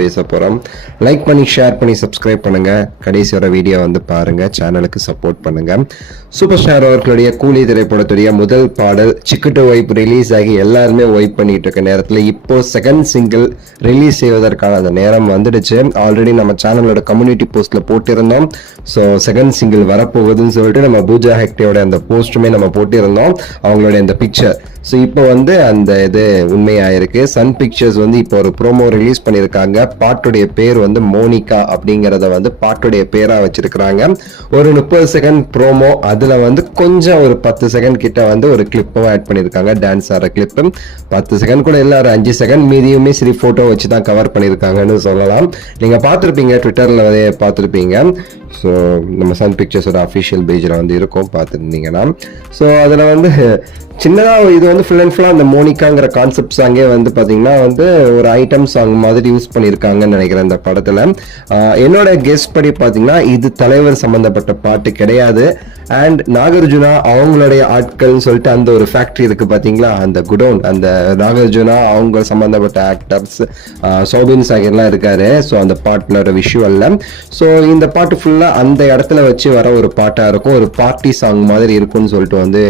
பேச போறோம். லைக் பண்ணி ஷேர் பண்ணி சப்ஸ்கிரைப் பண்ணுங்க. கடைசி வர வீடியோ வந்து பாருங்க. சேனலுக்கு சப்போர்ட் பண்ணுங்க. சூப்பர் ஸ்டார் அவர்களுடைய கூலி திரைப்படத்துடைய முதல் பாடல் சிக்கு வைப் ரிலீஸ் ஆகி எல்லாருமே வைப் பண்ணிட்டு இருக்க நேரத்தில் இப்போ செகண்ட் சிங்கிள் ரிலீஸ் செய்வதற்கான அந்த நேரம் வந்துடுச்சு. ஆல்ரெடி நம்ம சேனலோட கம்யூனிட்டி போஸ்ட்ல போட்டிருந்தோம். ஸோ செகண்ட் சிங்கிள் வரப்போகுதுன்னு சொல்லிட்டு நம்ம பூஜா ஹெக்டேயோட அந்த போஸ்ட்டுமே நம்ம போட்டிருந்தோம், அவங்களுடைய அந்த பிக்சர். ஸோ இப்போ வந்து அந்த இது உண்மையாயிருக்கு. சன் பிக்சர்ஸ் வந்து இப்போ ஒரு ப்ரோமோ ரிலீஸ் பண்ணியிருக்காங்க. பாட்டுடைய பேர் வந்து மோனிகா அப்படிங்கிறத வந்து பாட்டுடைய பேரா வச்சிருக்கிறாங்க. ஒரு 30 செகண்ட் ப்ரோமோ, அதுல வந்து கொஞ்சம் ஒரு 10 செகண்ட் கிட்ட வந்து ஒரு கிளிப்பும் ஆட் பண்ணியிருக்காங்க, டான்ஸ் ஆடுற கிளிப்பு. 10 செகண்ட் கூட இல்லை, ஒரு 5 செகண்ட் மீதியுமே சரி போட்டோ வச்சு தான் கவர் பண்ணியிருக்காங்கன்னு சொல்லலாம். நீங்க பார்த்துருப்பீங்க, ட்விட்டர்ல வந்து பார்த்துருப்பீங்க. ஸோ நம்ம சன் பிக்சர்ஸோட அஃபிஷியல் பேஜில் வந்து இருக்கும், பார்த்துருந்தீங்கன்னா. ஸோ அதில் வந்து சின்னதாக இது வந்து ஃபுல் அண்ட் ஃபுல்லாக அந்த மோனிகாங்கிற கான்செப்ட் சாங்கே வந்து பார்த்தீங்கன்னா வந்து ஒரு ஐட்டம் சாங் மாதிரி யூஸ் பண்ணியிருக்காங்கன்னு நினைக்கிறேன் இந்த படத்தில். என்னோட கெஸ் படி பார்த்தீங்கன்னா இது தலைவர் சம்மந்தப்பட்ட பாட்டு கிடையாது. அண்ட் நாகார்ஜுனா அவங்களுடைய ஆட்கள்னு சொல்லிட்டு அந்த ஒரு ஃபேக்ட்ரி இருக்கு பார்த்தீங்களா, அந்த குடோன், அந்த நாகார்ஜுனா அவங்க சம்மந்தப்பட்ட ஆக்டர்ஸ் சோபின் சாகர்லாம் இருக்காரு. ஸோ அந்த பாட்டினோட விஷுவல்ல. ஸோ இந்த பாட்டு ஃபுல்லாக அந்த இடத்துல வச்சு வர ஒரு பாட்டாக இருக்கும், ஒரு பார்ட்டி சாங் மாதிரி இருக்கும்னு சொல்லிட்டு வந்து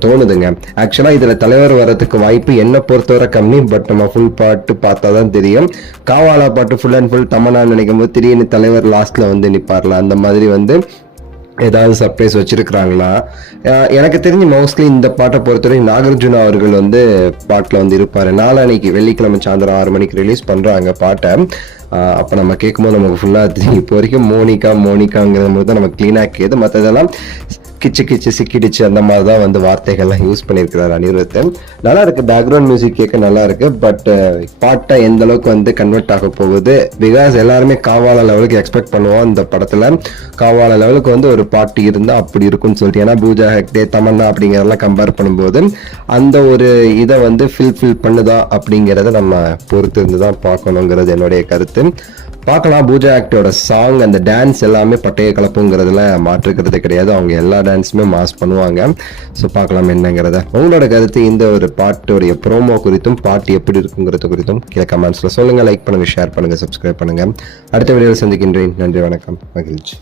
தோணுதுங்க. ஆக்சுவலா இதுல தலைவர் வர்றதுக்கு வாய்ப்பு என்ன பொறுத்தவரை கம்மி. பட் நம்ம ஃபுல் பாட்டு பார்த்தா தான் தெரியும். காவாலா பாட்டு ஃபுல் அண்ட் ஃபுல் தமன்னா நினைக்கும் போது திடீர்னு தலைவர் லாஸ்ட்ல வந்து நிப்பார்ல, அந்த மாதிரி வந்து ஏதாவது சர்ப்ரைஸ் வச்சிருக்கிறாங்களா? எனக்கு தெரிஞ்சு மோஸ்ட்லி இந்த பாட்டை பொறுத்தவரை நாகார்ஜுனா அவர்கள் வந்து பாட்டில் வந்து இருப்பாரு. நாளானைக்கு வெள்ளிக்கிழமை சாயந்தரம் 6 மணிக்கு ரிலீஸ் பண்றாங்க பாட்டை. அப்போ நம்ம கேட்கும்போது நமக்கு ஃபுல்லாக தெரியும். இப்போ வரைக்கும் மோனிகாங்கிற மாதிரி தான் நம்ம கிளீனாக கேது. மற்றதெல்லாம் கிச்சு கிச்சு சிக்கிடுச்சு அந்த மாதிரி தான் வந்து வார்த்தைகள்லாம் யூஸ் பண்ணியிருக்கிறார் அனிருத். நல்லா இருக்கு, பேக்ரவுண்ட் மியூசிக் கேட்க நல்லா இருக்கு. பட் பாட்டை எந்த அளவுக்கு வந்து கன்வெர்ட் ஆக போகுது, பிகாஸ் எல்லாருமே காவாலா லெவலுக்கு எக்ஸ்பெக்ட் பண்ணுவோம் இந்த படத்துல. காவாலா லெவலுக்கு வந்து ஒரு பாட்டு இருந்தா அப்படி இருக்கும்னு சொல்லிட்டு, ஏன்னா பூஜா ஹெக்டே தமன்னா அப்படிங்கிறதெல்லாம் கம்பேர் பண்ணும்போது அந்த ஒரு இதை வந்து ஃபில் பண்ணுதா அப்படிங்கிறத நம்ம பொறுத்து இருந்து தான் பார்க்கணுங்கிறது என்னுடைய கருத்து. பார்க்கலாம். பூஜா ஆக்டோட சாங், அந்த டான்ஸ் எல்லாமே பட்டைய கலப்புங்கிறதுல மாற்றுக்கிறது கிடையாது. அவங்க எல்லா டான்ஸுமே மாஸ் பண்ணுவாங்க. ஸோ பார்க்கலாம் என்னங்கிறத. உங்களோட கருத்து இந்த ஒரு பாட்டோடைய ப்ரோமோ குறித்தும் பாட்டு எப்படி இருக்குங்கிறது குறித்தும் கீழே கமெண்ட்ஸ்ல சொல்லுங்க. லைக் பண்ணுங்க, ஷேர் பண்ணுங்க, சப்ஸ்கிரைப் பண்ணுங்க. அடுத்த வீடியோவில் சந்திக்கின்றேன். நன்றி, வணக்கம், மகிழ்ச்சி.